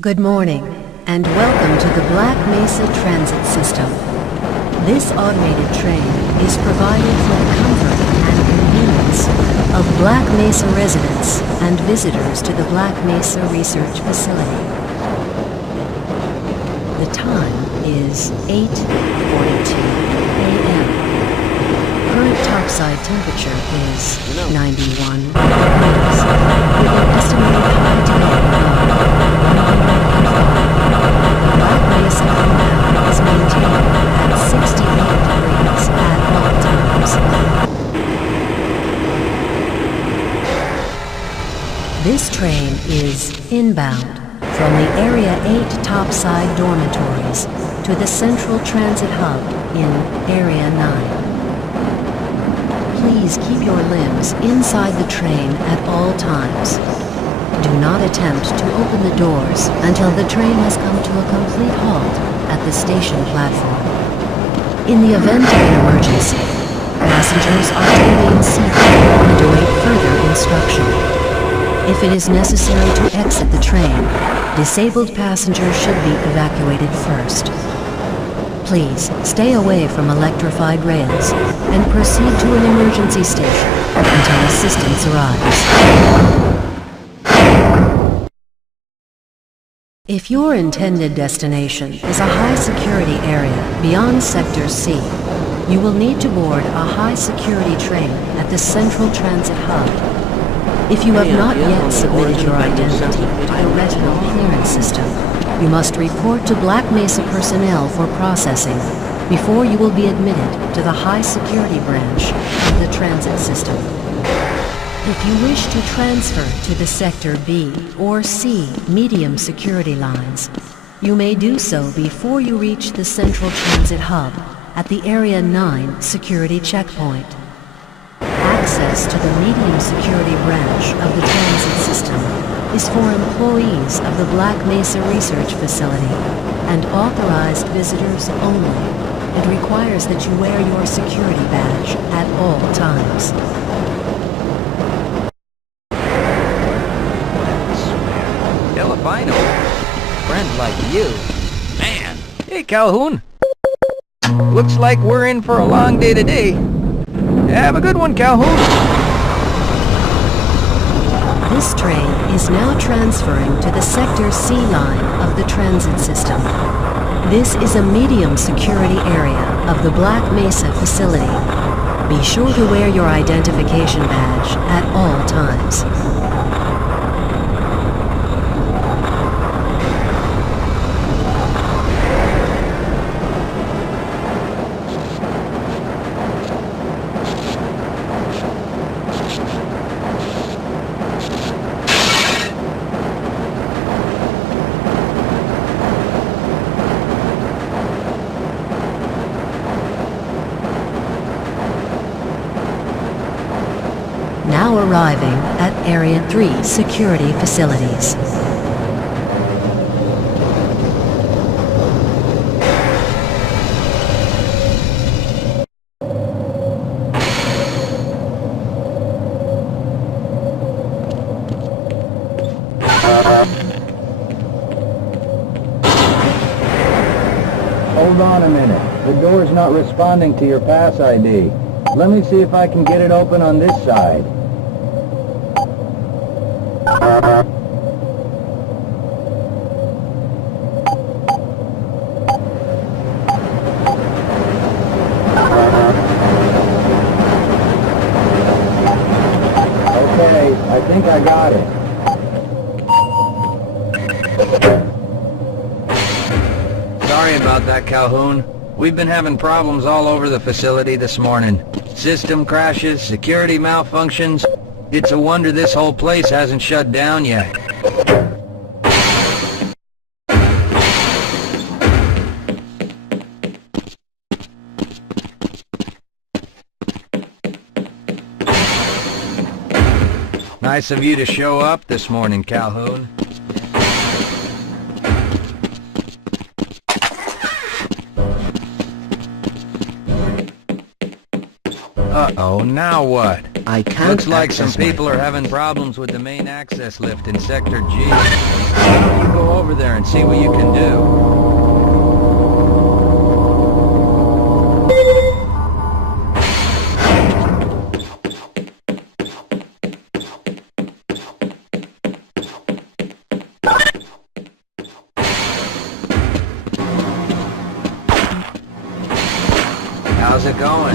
Good morning, and welcome to the Black Mesa Transit System. This automated train is provided for the comfort and convenience of Black Mesa residents and visitors to the Black Mesa Research Facility. The time is 8:42 a.m. Current topside temperature is 91 degrees, with an estimated high today of Black Mesa inbound is maintained at 68 degrees at all times. This train is inbound from the Area 8 topside dormitories to the Central Transit Hub in Area 9. Please keep your limbs inside the train at all times. Do not attempt to open the doors until the train has come to a complete halt at the station platform. In the event of an emergency, passengers are to remain seated and await further instruction. If it is necessary to exit the train, disabled passengers should be evacuated first. Please stay away from electrified rails and proceed to an emergency station until assistance arrives. If your intended destination is a high-security area beyond Sector C, you will need to board a high-security train at the Central Transit Hub. If you have not yet submitted your identity to the retinal clearance system, you must report to Black Mesa personnel for processing before you will be admitted to the high-security branch of the transit system. If you wish to transfer to the Sector B or C medium security lines, you may do so before you reach the Central Transit Hub at the Area 9 security checkpoint. Access to the medium security branch of the transit system is for employees of the Black Mesa Research Facility and authorized visitors only, and requires that you wear your security badge at all times. Hell if I know. Friend like you. Man. Hey, Calhoun. Looks like we're in for a long day today. Have a good one, Calhoun. This train is now transferring to the Sector C line of the transit system. This is a medium security area of the Black Mesa facility. Be sure to wear your identification badge at all times. Now arriving at Area 3 security facilities. Hold on a minute. The door's not responding to your pass ID. Let me see if I can get it open on this side. Okay, I think I got it. Sorry about that, Calhoun. We've been having problems all over the facility this morning. System crashes, security malfunctions. It's a wonder this whole place hasn't shut down yet. Nice of you to show up this morning, Calhoun. Uh-oh, now what? I can't. Looks like some access my people are having problems with the main access lift in Sector G. Why don't you go over there? there and see what you can do. How's it going?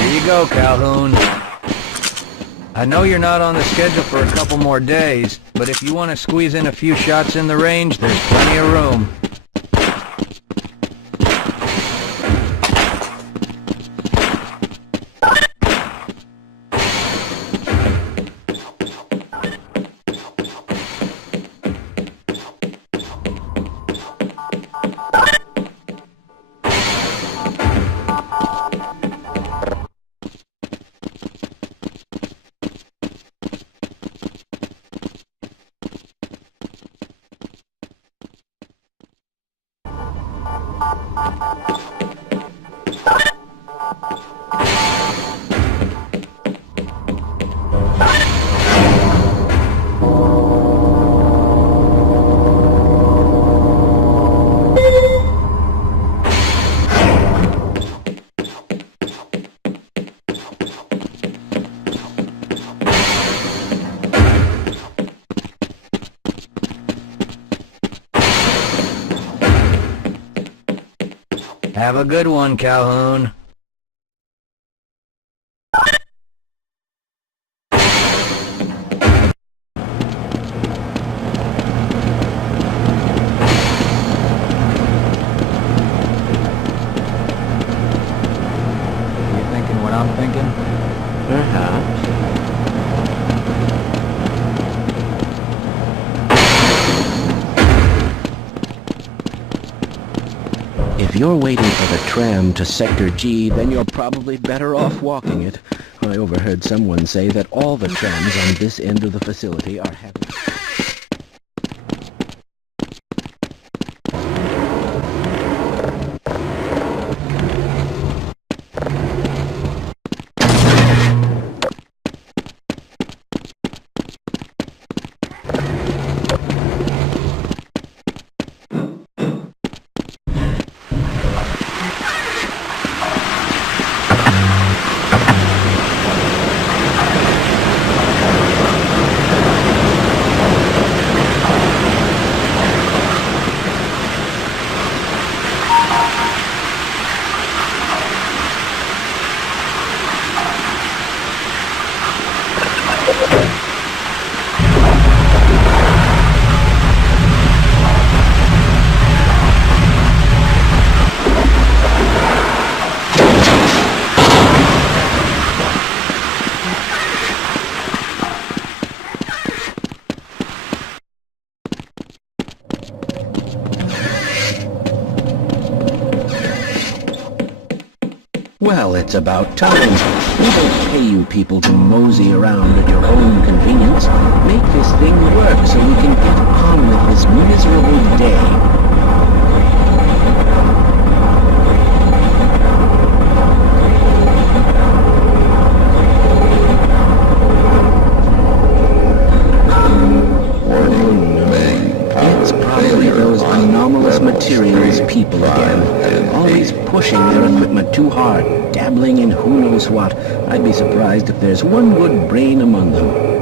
Here you go, Calhoun. I know you're not on the schedule for a couple more days, but if you want to squeeze in a few shots in the range, there's plenty of room. Have a good one, Calhoun. You thinking what I'm thinking? Perhaps. If you're waiting for the tram to Sector G, then you're probably better off walking it. I overheard someone say that all the trams on this end of the facility are having... Well, it's about time. We don't pay you people to mosey around at your own convenience. Make this thing work so we can get on with this miserable day. It's probably those anomalous materials people again. Always pushing their equipment too hard, dabbling in who knows what. I'd be surprised if there's one good brain among them.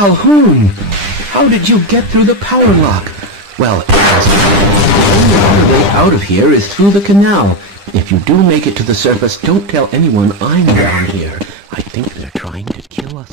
Calhoun! How did you get through the power lock? Well, the only way out of here is through the canal. If you do make it to the surface, don't tell anyone I'm down here. I think they're trying to kill us.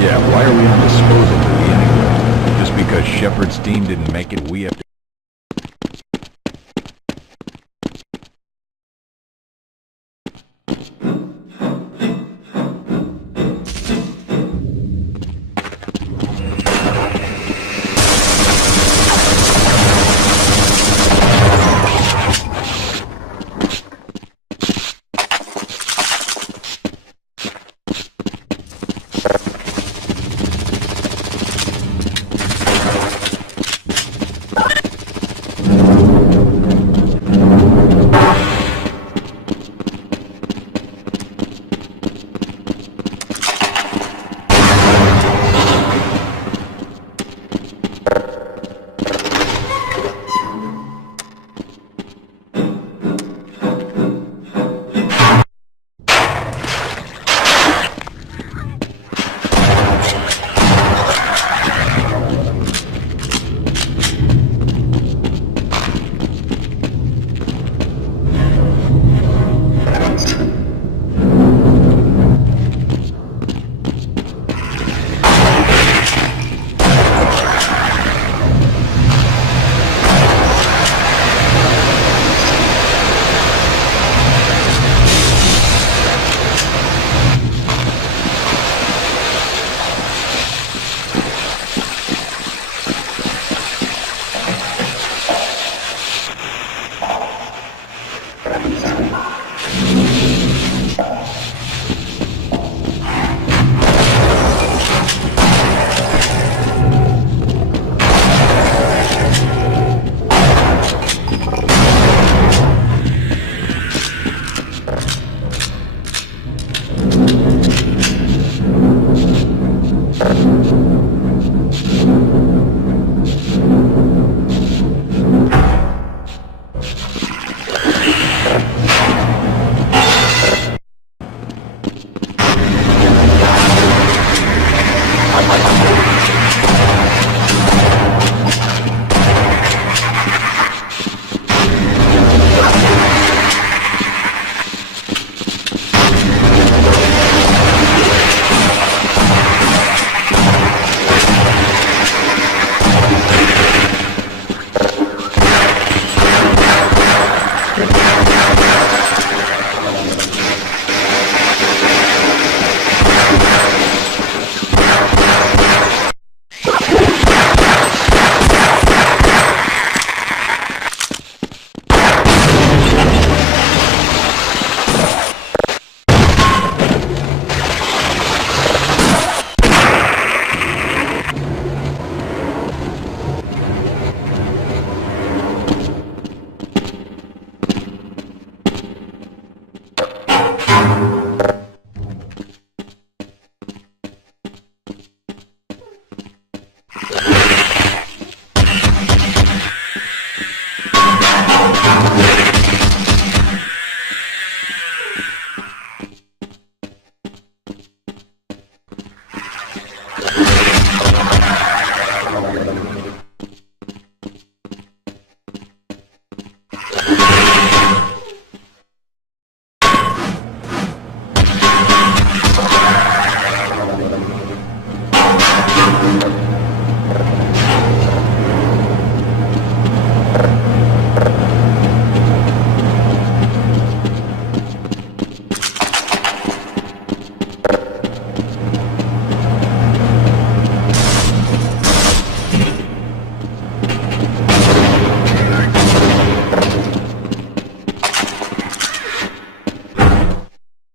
Yeah, why are we on disposal duty anyway? Just because Shepard's team didn't make it, we have to...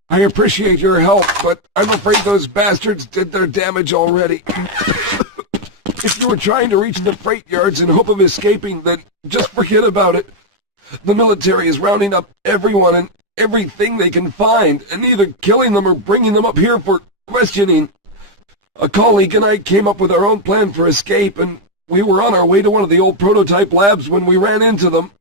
I appreciate your help, but I'm afraid those bastards did their damage already. If you were trying to reach the freight yards in hope of escaping, then just forget about it. The military is rounding up everyone and everything they can find, and either killing them or bringing them up here for questioning. A colleague and I came up with our own plan for escape, and we were on our way to one of the old prototype labs when we ran into them.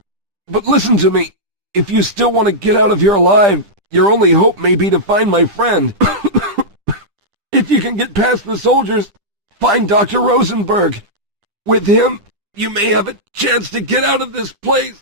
But listen to me. If you still want to get out of here alive, your only hope may be to find my friend. If you can get past the soldiers, find Dr. Rosenberg. With him, you may have a chance to get out of this place.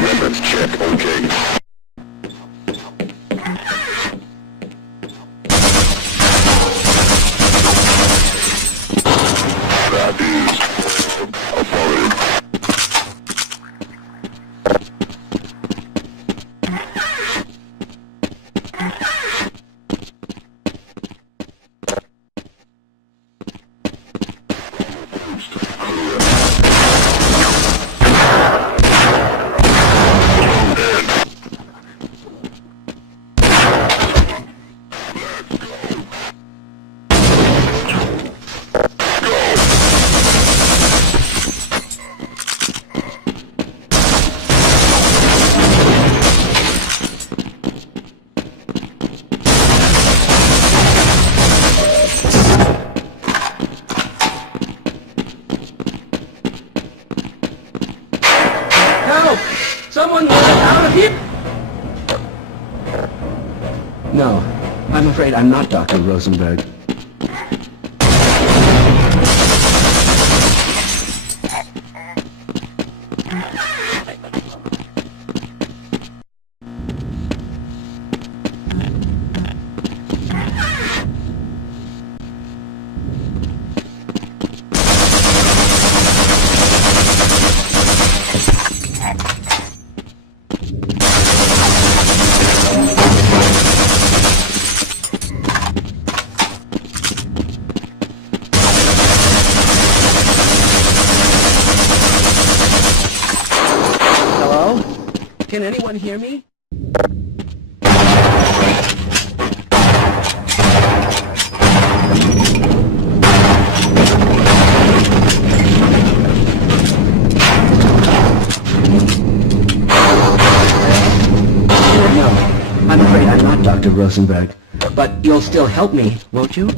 Reference check, okay. That is affirmative. Someone let us out of here! No, I'm afraid I'm not Dr. Rosenberg. Can anyone hear me? No, I'm afraid I'm not Dr. Rosenberg, but you'll still help me, won't you?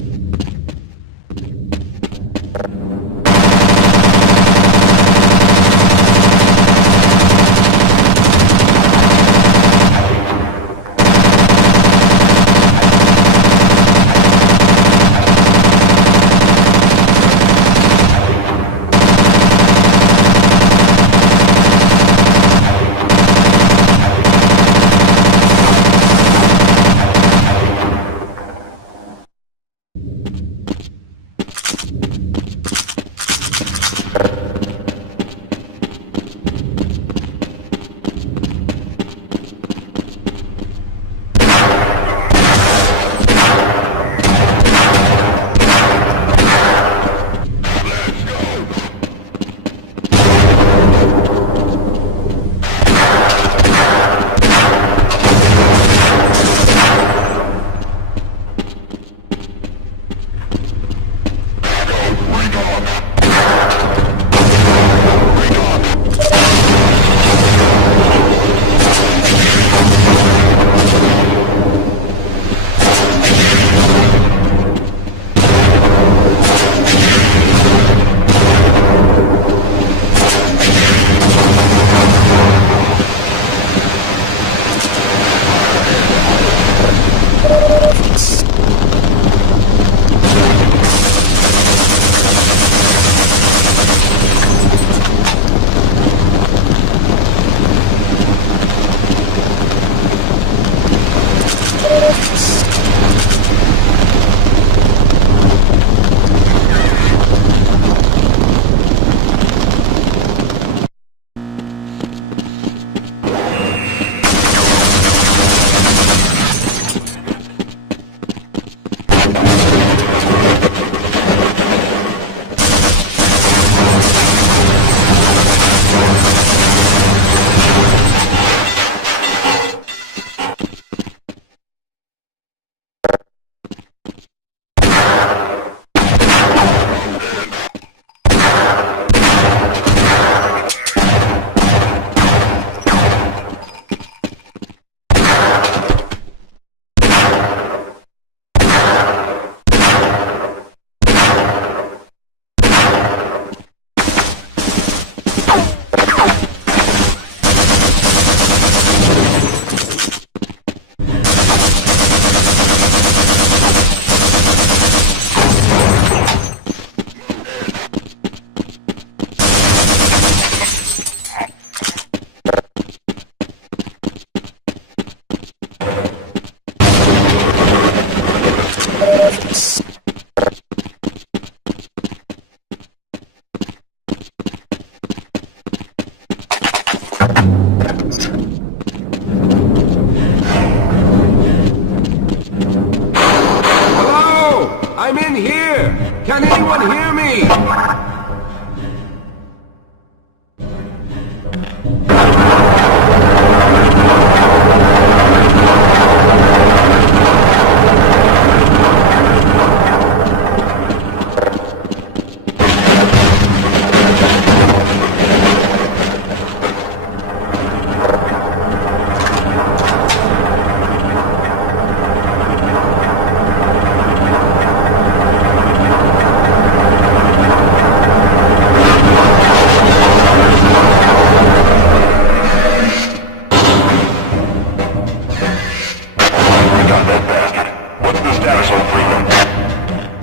Hello? I'm in here! Can anyone hear me?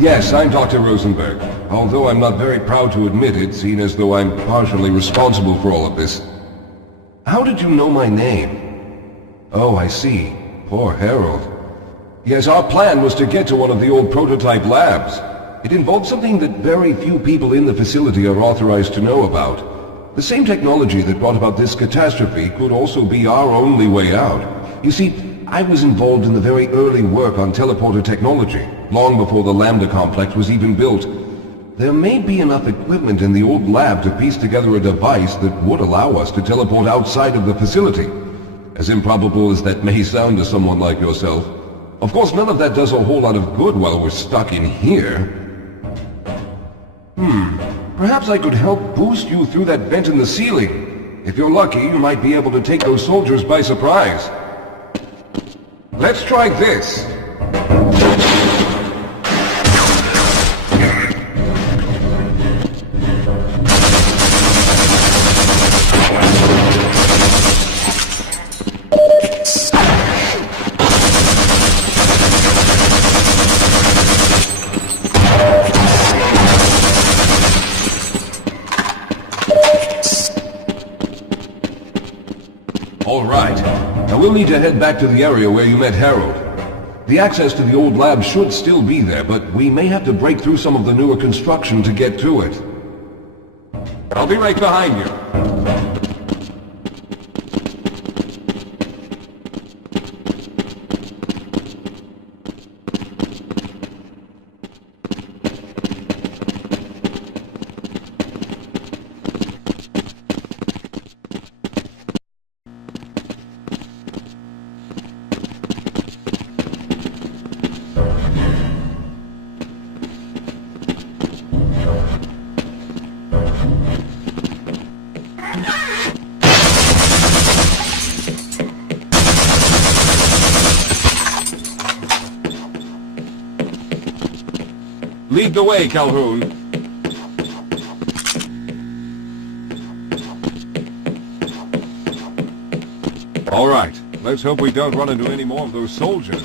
Yes, I'm Dr. Rosenberg. Although I'm not very proud to admit it, seeing as though I'm partially responsible for all of this. How did you know my name? Oh, I see. Poor Harold. Yes, our plan was to get to one of the old prototype labs. It involved something that very few people in the facility are authorized to know about. The same technology that brought about this catastrophe could also be our only way out. You see, I was involved in the very early work on teleporter technology, long before the Lambda complex was even built. There may be enough equipment in the old lab to piece together a device that would allow us to teleport outside of the facility. As improbable as that may sound to someone like yourself. Of course, none of that does a whole lot of good while we're stuck in here. Perhaps I could help boost you through that vent in the ceiling. If you're lucky, you might be able to take those soldiers by surprise. Let's try this. All right. Now we'll need to head back to the area where you met Harold. The access to the old lab should still be there, but we may have to break through some of the newer construction to get to it. I'll be right behind you. Lead the way, Calhoun. All right. Let's hope we don't run into any more of those soldiers.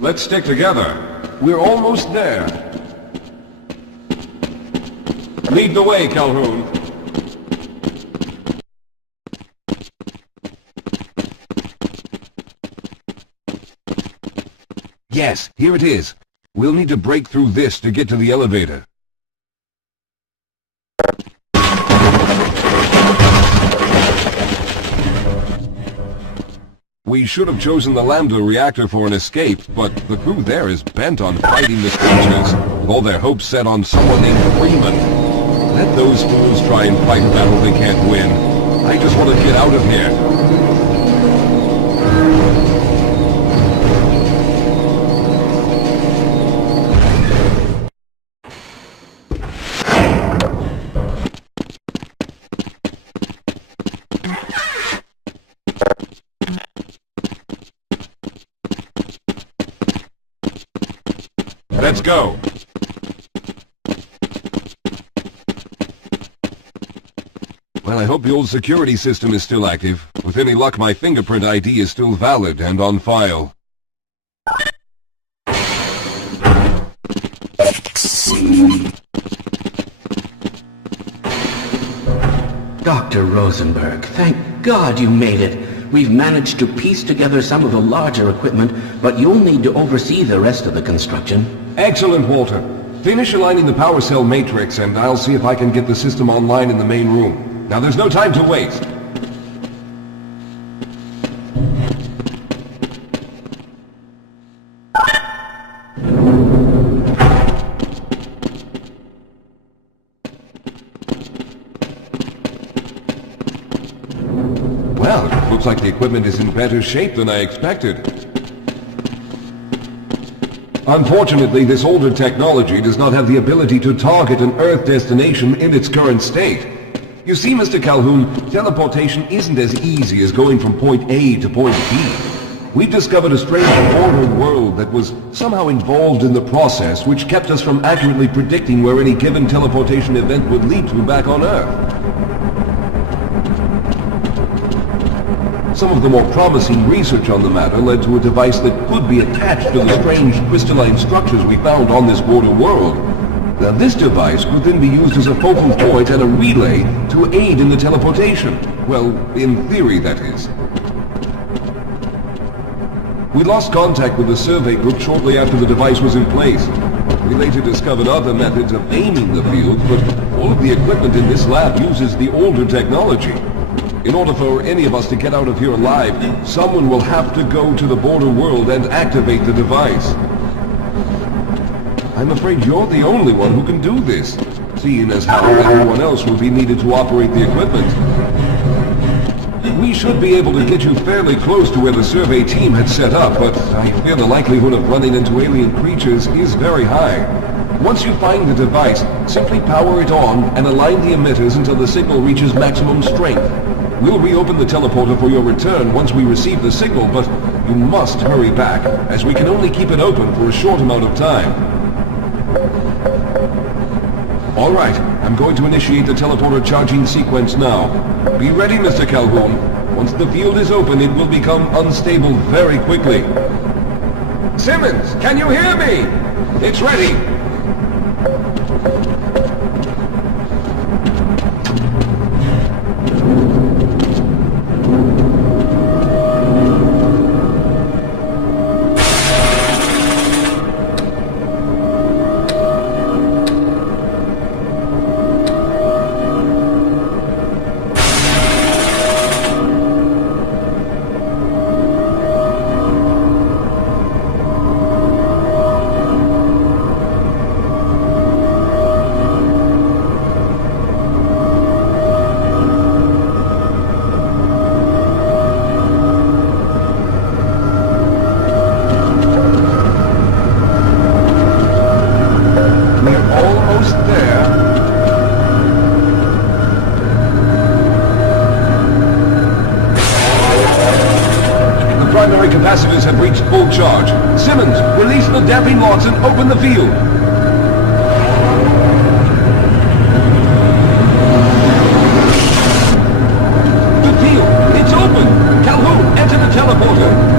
Let's stick together. We're almost there. Lead the way, Calhoun. Yes, here it is. We'll need to break through this to get to the elevator. We should have chosen the Lambda reactor for an escape, but the crew there is bent on fighting the creatures, with all their hopes set on someone named Freeman. Let those fools try and fight a battle they can't win. I just want to get out of here. Let's go. Well, I hope the old security system is still active. With any luck, my fingerprint ID is still valid and on file. Dr. Rosenberg, thank God you made it. We've managed to piece together some of the larger equipment, but you'll need to oversee the rest of the construction. Excellent, Walter. Finish aligning the power cell matrix, and I'll see if I can get the system online in the main room. Now, there's no time to waste. Well, it looks like the equipment is in better shape than I expected. Unfortunately, this older technology does not have the ability to target an Earth destination in its current state. You see, Mr. Calhoun, teleportation isn't as easy as going from point A to point B. We've discovered a strange border world that was somehow involved in the process, which kept us from accurately predicting where any given teleportation event would lead to back on Earth. Some of the more promising research on the matter led to a device that could be attached to the strange crystalline structures we found on this border world. Now, this device could then be used as a focal point and a relay to aid in the teleportation. Well, in theory, that is. We lost contact with the survey group shortly after the device was in place. We later discovered other methods of aiming the field, but all of the equipment in this lab uses the older technology. In order for any of us to get out of here alive, someone will have to go to the border world and activate the device. I'm afraid you're the only one who can do this, seeing as how everyone else will be needed to operate the equipment. We should be able to get you fairly close to where the survey team had set up, but I fear the likelihood of running into alien creatures is very high. Once you find the device, simply power it on and align the emitters until the signal reaches maximum strength. We'll reopen the teleporter for your return once we receive the signal, but you must hurry back, as we can only keep it open for a short amount of time. All right, I'm going to initiate the teleporter charging sequence now. Be ready, Mr. Calhoun. Once the field is open, it will become unstable very quickly. Simmons, can you hear me? It's ready. Capacitors have reached full charge. Simmons, release the damping logs and open the field. The field, it's open. Calhoun, enter the teleporter.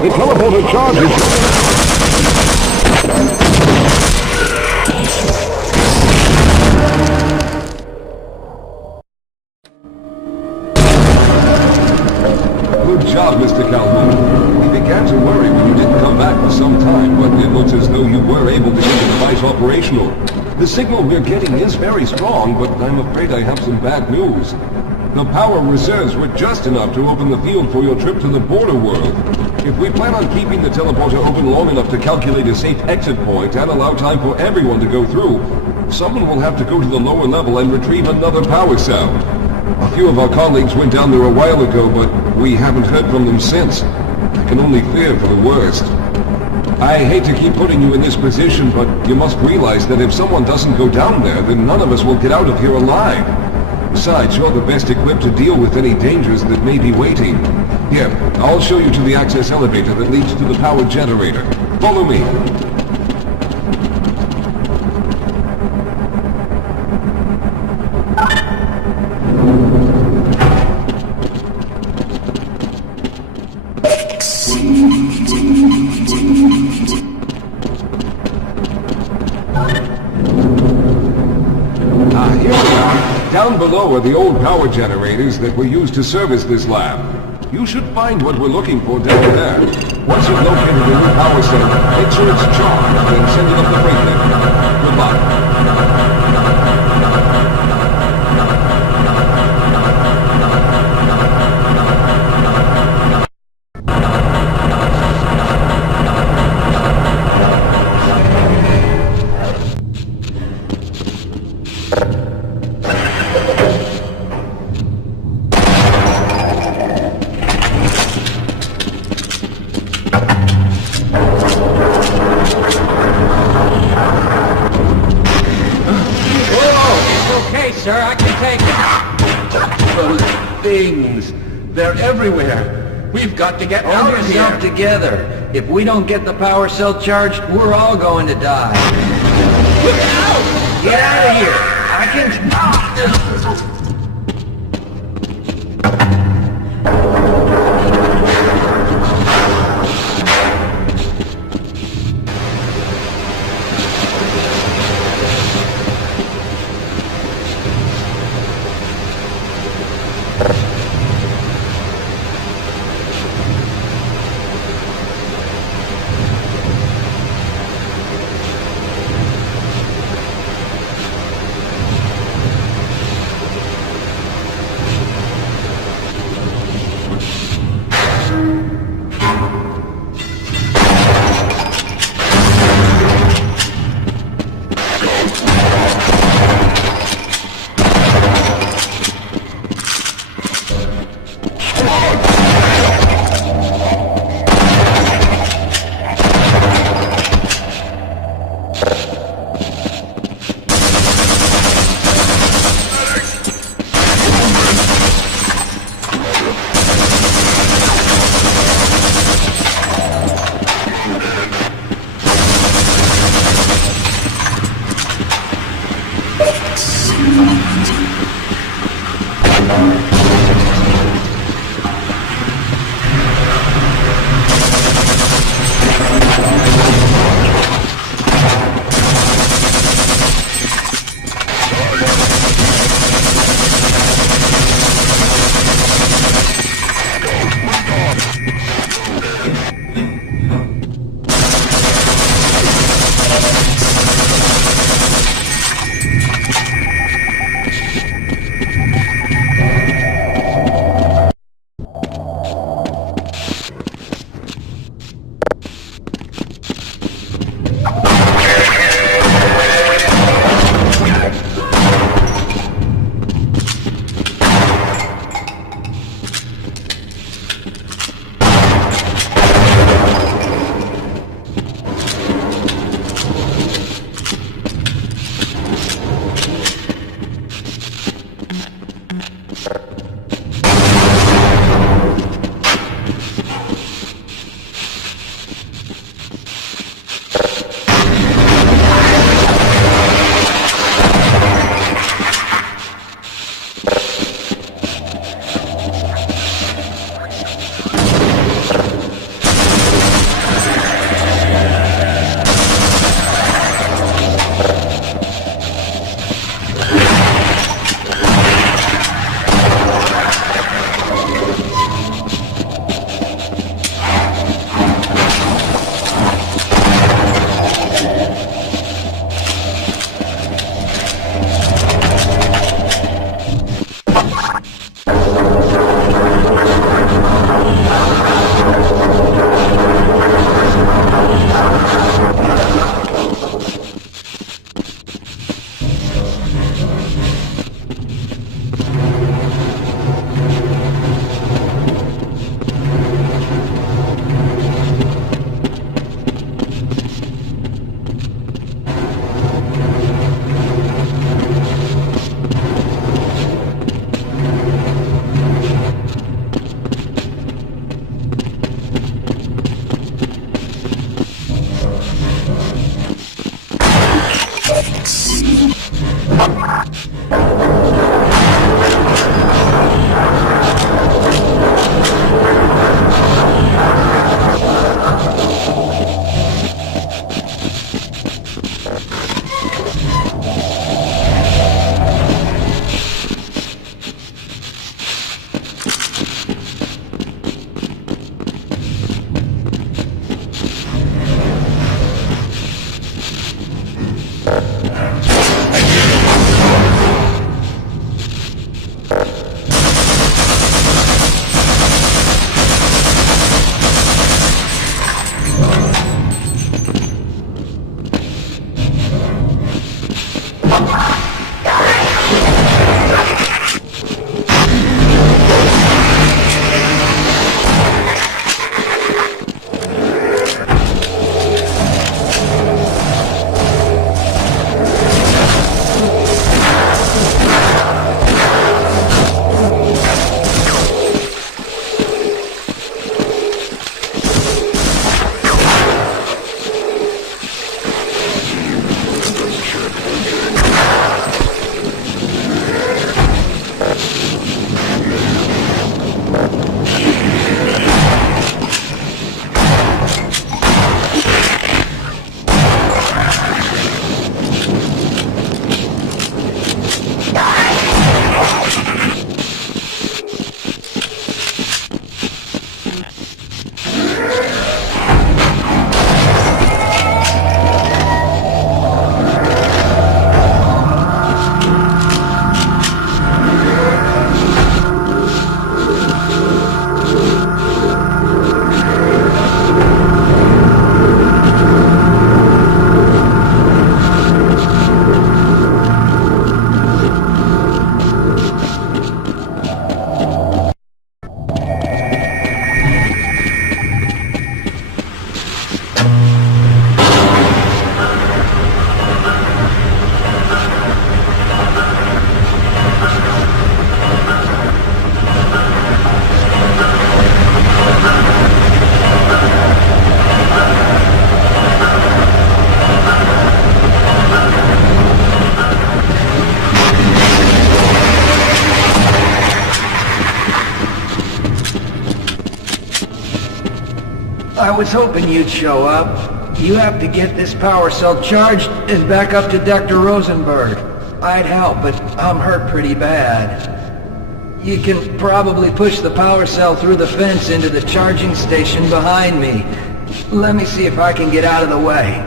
The teleporter charges. Good job, Mr. Calhoun. We began to worry when you didn't come back for some time, but it looks as though you were able to get the device operational. The signal we're getting is very strong, but I'm afraid I have some bad news. The power reserves were just enough to open the field for your trip to the border world. If we plan on keeping the teleporter open long enough to calculate a safe exit point and allow time for everyone to go through, someone will have to go to the lower level and retrieve another power cell. A few of our colleagues went down there a while ago, but we haven't heard from them since. I can only fear for the worst. I hate to keep putting you in this position, but you must realize that if someone doesn't go down there, then none of us will get out of here alive. Besides, you're the best equipped to deal with any dangers that may be waiting. Here, I'll show you to the access elevator that leads to the power generator. Follow me. Here we are. Down below are the old power generators that were used to service this lab. You should find what we're looking for down there. Once you've located the new power cell, make sure it's charged and send it up the freight lift. Good luck. Sir, I can take it. Those things, they're everywhere. We've got to get out Hold of yourself here. together. If we don't get the power cell charged, we're all going to die. Look out! Get out of here! I can... I was hoping you'd show up. You have to get this power cell charged and back up to Dr. Rosenberg. I'd help, but I'm hurt pretty bad. You can probably push the power cell through the fence into the charging station behind me. Let me see if I can get out of the way.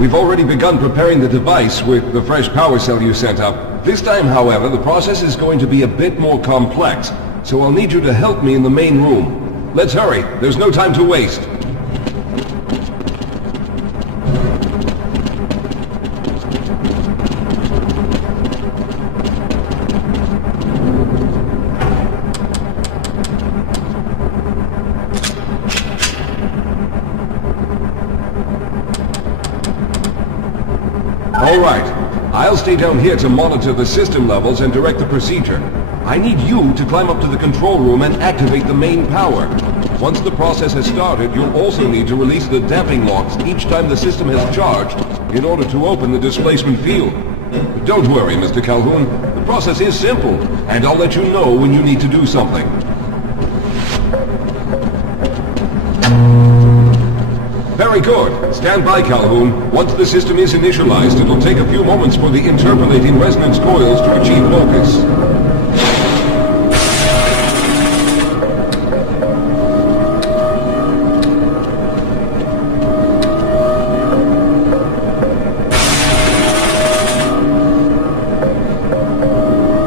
We've already begun preparing the device with the fresh power cell you sent up. This time, however, the process is going to be a bit more complex, so I'll need you to help me in the main room. Let's hurry. There's no time to waste. All right. I'll stay down here to monitor the system levels and direct the procedure. I need you to climb up to the control room and activate the main power. Once the process has started, you'll also need to release the damping locks each time the system has charged in order to open the displacement field. But don't worry, Mr. Calhoun. The process is simple, and I'll let you know when you need to do something. Very good. Stand by, Calhoun. Once the system is initialized, it'll take a few moments for the interpolating resonance coils to achieve focus.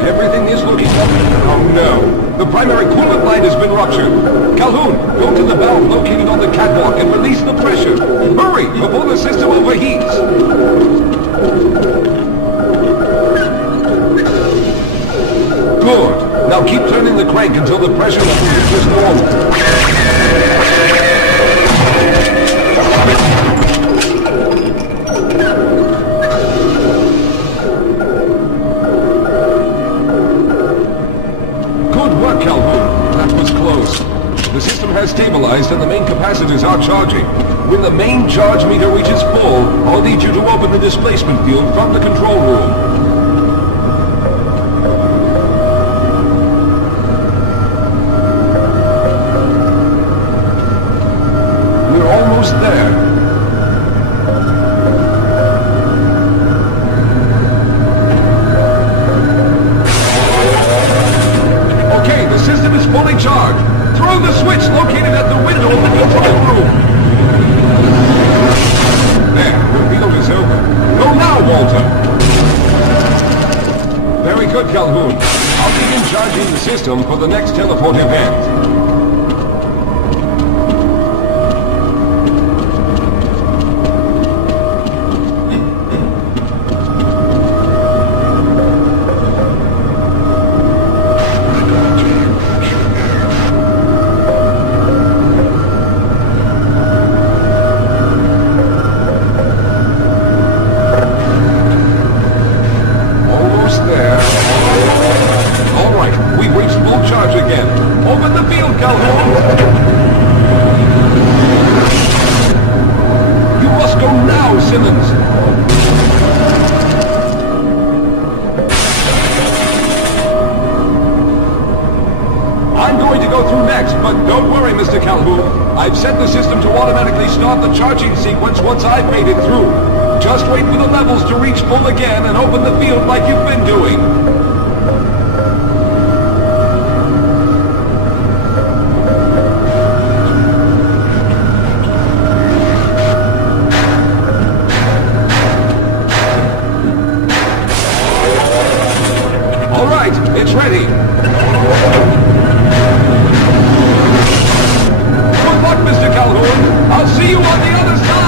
Everything is looking up. Oh no! The primary coolant line has been ruptured. Calhoun, go to the valve located on the catwalk and release the pressure. Hurry, before the system overheats. Good. Now keep turning the crank until the pressure level reaches normal. Good work, Calhoun. That was close. The system has stabilized and the main capacitors are charging. When the main charge meter reaches full, I'll need you to open the displacement field from the control room. We're almost there. Okay, the system is fully charged. Throw the switch located at the window of the control room. There, the field is over. Go now, Walter. Very good, Calhoun. I'll begin charging the system for the next teleport event. Almost there. once I've made it through. Just wait for the levels to reach full again and open the field like you've been doing. All right, it's ready. Good luck, Mr. Calhoun. I'll see you on the other side.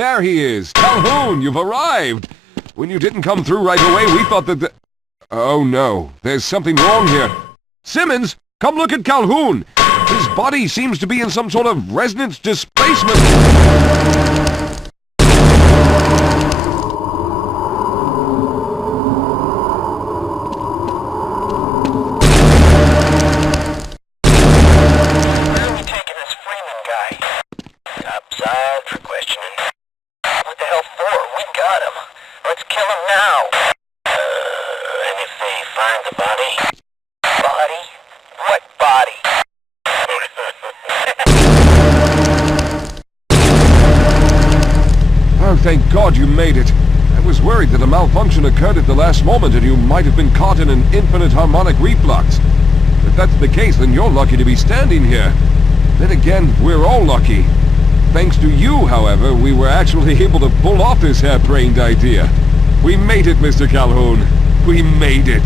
There he is! Calhoun, you've arrived! When you didn't come through right away, we thought that Oh no, there's something wrong here. Simmons, come look at Calhoun! His body seems to be in some sort of resonance displacement. Thank God you made it. I was worried that a malfunction occurred at the last moment and you might have been caught in an infinite harmonic reflux. If that's the case, then you're lucky to be standing here. Then again, we're all lucky. Thanks to you, however, we were actually able to pull off this harebrained idea. We made it, Mr. Calhoun. We made it.